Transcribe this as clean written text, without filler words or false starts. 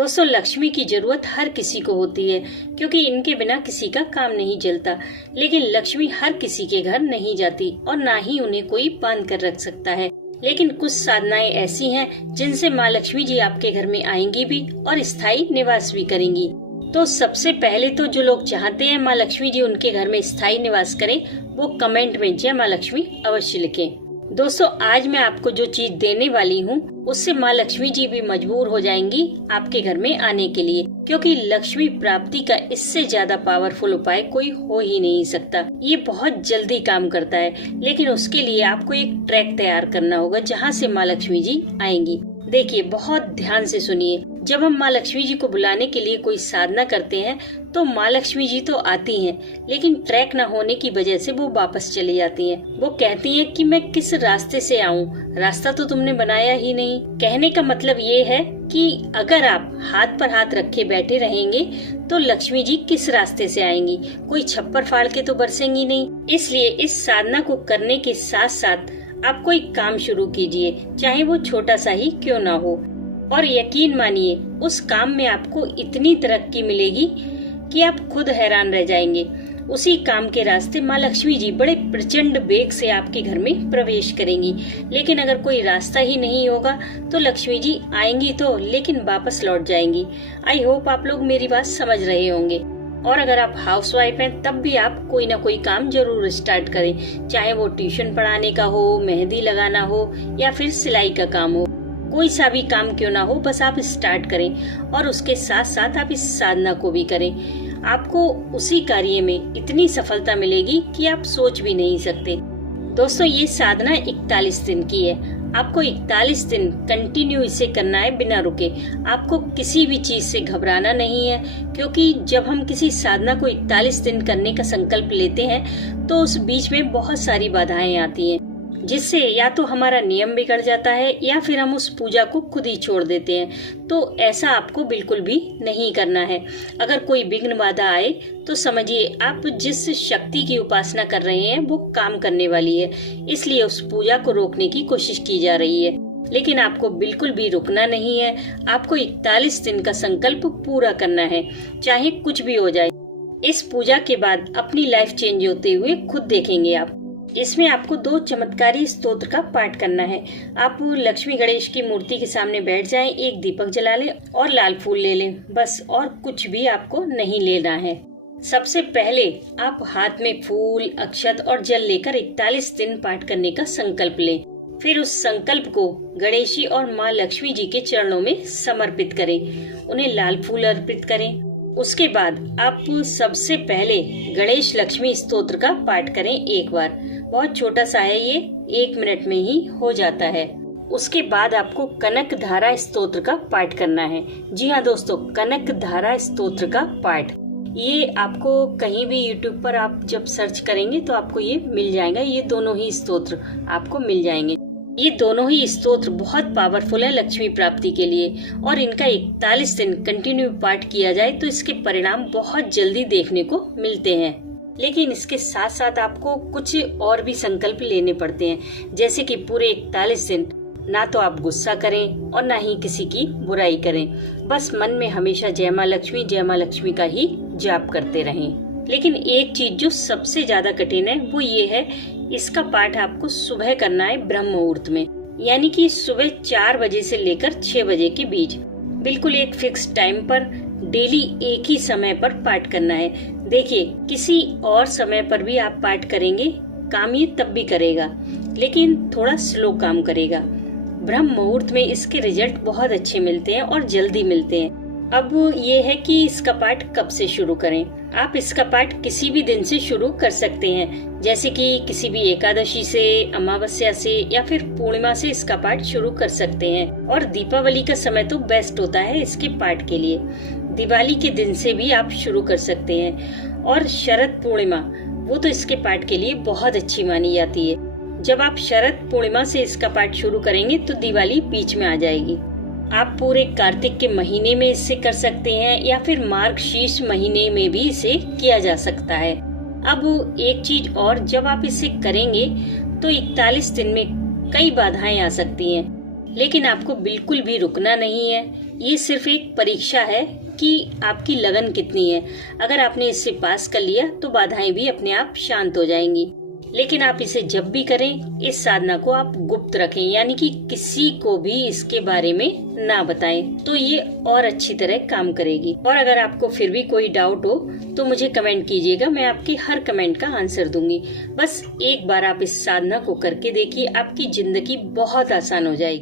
दोस्तों, लक्ष्मी की जरूरत हर किसी को होती है क्योंकि इनके बिना किसी का काम नहीं चलता। लेकिन लक्ष्मी हर किसी के घर नहीं जाती और ना ही उन्हें कोई बांध कर रख सकता है। लेकिन कुछ साधनाएं ऐसी हैं जिनसे माँ लक्ष्मी जी आपके घर में आएंगी भी और स्थायी निवास भी करेंगी। तो सबसे पहले तो जो लोग चाहते हैं माँ लक्ष्मी जी उनके घर में स्थायी निवास करें, वो कमेंट में जय माँ लक्ष्मी अवश्य लिखें। दोस्तों, आज मैं आपको जो चीज देने वाली हूँ उससे माँ लक्ष्मी जी भी मजबूर हो जाएंगी आपके घर में आने के लिए, क्योंकि लक्ष्मी प्राप्ति का इससे ज्यादा पावरफुल उपाय कोई हो ही नहीं सकता। ये बहुत जल्दी काम करता है, लेकिन उसके लिए आपको एक ट्रैक तैयार करना होगा जहाँ से माँ लक्ष्मी जी आएंगी। देखिए, बहुत ध्यान से सुनिए। जब हम माँ लक्ष्मी जी को बुलाने के लिए कोई साधना करते हैं तो माँ लक्ष्मी जी तो आती हैं, लेकिन ट्रैक न होने की वजह से वो वापस चली जाती हैं। वो कहती हैं कि मैं किस रास्ते से आऊं, रास्ता तो तुमने बनाया ही नहीं। कहने का मतलब ये है कि अगर आप हाथ पर हाथ रखे बैठे रहेंगे तो लक्ष्मी जी किस रास्ते से आएंगी, कोई छप्पर फाड़ के तो बरसेंगी नहीं। इसलिए इस साधना को करने के साथ साथ आप कोई काम शुरू कीजिए, चाहे वो छोटा सा ही क्यों ना हो, और यकीन मानिए उस काम में आपको इतनी तरक्की मिलेगी कि आप खुद हैरान रह जाएंगे। उसी काम के रास्ते माँ लक्ष्मी जी बड़े प्रचंड वेग से आपके घर में प्रवेश करेंगी। लेकिन अगर कोई रास्ता ही नहीं होगा तो लक्ष्मी जी आएंगी तो, लेकिन वापस लौट जाएंगी। आई होप आप लोग मेरी बात समझ रहे होंगे। और अगर आप हाउसवाइफ हैं तब भी आप कोई ना कोई काम जरूर स्टार्ट करें, चाहे वो ट्यूशन पढ़ाने का हो, मेहंदी लगाना हो या फिर सिलाई का काम हो। कोई सा भी काम क्यों ना हो, बस आप स्टार्ट करें और उसके साथ साथ आप इस साधना को भी करें। आपको उसी कार्य में इतनी सफलता मिलेगी कि आप सोच भी नहीं सकते। दोस्तों, ये साधना 41 दिन की है। आपको 41 दिन कंटिन्यू इसे करना है बिना रुके। आपको किसी भी चीज से घबराना नहीं है, क्योंकि जब हम किसी साधना को 41 दिन करने का संकल्प लेते हैं तो उस बीच में बहुत सारी बाधाएं आती हैं, जिससे या तो हमारा नियम बिगड़ जाता है या फिर हम उस पूजा को खुद ही छोड़ देते हैं। तो ऐसा आपको बिल्कुल भी नहीं करना है। अगर कोई विघ्न बाधा आए तो समझिए आप जिस शक्ति की उपासना कर रहे हैं वो काम करने वाली है, इसलिए उस पूजा को रोकने की कोशिश की जा रही है। लेकिन आपको बिल्कुल भी रुकना नहीं है। आपको 41 दिन का संकल्प पूरा करना है, चाहे कुछ भी हो जाए। इस पूजा के बाद अपनी लाइफ चेंज होते हुए खुद देखेंगे आप। इसमें आपको 2 चमत्कारी स्तोत्र का पाठ करना है। आप लक्ष्मी गणेश की मूर्ति के सामने बैठ जाएं, एक दीपक जला लें और लाल फूल ले लें, बस, और कुछ भी आपको नहीं लेना है। सबसे पहले आप हाथ में फूल, अक्षत और जल लेकर 41 दिन पाठ करने का संकल्प लें। फिर उस संकल्प को गणेश जी और माँ लक्ष्मी जी के चरणों में समर्पित करें, उन्हें लाल फूल अर्पित करें। उसके बाद आप सबसे पहले गणेश लक्ष्मी स्तोत्र का पाठ करें एक बार। बहुत छोटा सा है ये, 1 मिनट में ही हो जाता है। उसके बाद आपको कनक धारा स्तोत्र का पाठ करना है। जी हाँ दोस्तों, कनक धारा स्तोत्र का पाठ। ये आपको कहीं भी YouTube पर आप जब सर्च करेंगे तो आपको ये मिल जाएगा। ये दोनों ही स्तोत्र आपको मिल जाएंगे। ये दोनों ही स्तोत्र बहुत पावरफुल है लक्ष्मी प्राप्ति के लिए, और इनका 41 दिन कंटिन्यू पाठ किया जाए तो इसके परिणाम बहुत जल्दी देखने को मिलते हैं। लेकिन इसके साथ साथ आपको कुछ और भी संकल्प लेने पड़ते हैं, जैसे कि पूरे 41 दिन ना तो आप गुस्सा करें और ना ही किसी की बुराई करें। बस मन में हमेशा जय माँ लक्ष्मी का ही जाप करते रहें। लेकिन एक चीज जो सबसे ज्यादा कठिन है वो ये है, इसका पाठ आपको सुबह करना है ब्रह्म मुहूर्त में, यानी कि सुबह 4 बजे से लेकर 6 बजे के बीच, बिल्कुल एक फिक्स टाइम पर, डेली एक ही समय पर पाठ करना है। देखिए, किसी और समय पर भी आप पाठ करेंगे काम ये तब भी करेगा, लेकिन थोड़ा स्लो काम करेगा। ब्रह्म मुहूर्त में इसके रिजल्ट बहुत अच्छे मिलते हैं और जल्दी मिलते हैं। अब ये है कि इसका पाठ कब से शुरू करें। आप इसका पाठ किसी भी दिन से शुरू कर सकते हैं, जैसे कि किसी भी एकादशी से, अमावस्या से या फिर पूर्णिमा से इसका पाठ शुरू कर सकते हैं। और दीपावली का समय तो बेस्ट होता है इसके पाठ के लिए। दिवाली के दिन से भी आप शुरू कर सकते हैं। और शरद पूर्णिमा, वो तो इसके पाठ के लिए बहुत अच्छी मानी जाती है। जब आप शरद पूर्णिमा से इसका पाठ शुरू करेंगे तो दिवाली बीच में आ जाएगी। आप पूरे कार्तिक के महीने में इसे कर सकते हैं या फिर मार्गशीर्ष महीने में भी इसे किया जा सकता है। अब एक चीज और, जब आप इसे करेंगे तो 41 दिन में कई बाधाएं आ सकती हैं, लेकिन आपको बिल्कुल भी रुकना नहीं है। ये सिर्फ एक परीक्षा है कि आपकी लगन कितनी है। अगर आपने इससे पास कर लिया तो बाधाएं भी अपने आप शांत हो जाएंगी। लेकिन आप इसे जब भी करें, इस साधना को आप गुप्त रखें, यानी कि किसी को भी इसके बारे में ना बताएं, तो ये और अच्छी तरह काम करेगी। और अगर आपको फिर भी कोई डाउट हो तो मुझे कमेंट कीजिएगा, मैं आपकी हर कमेंट का आंसर दूंगी। बस एक बार आप इस साधना को करके देखिए, आपकी जिंदगी बहुत आसान हो जाएगी।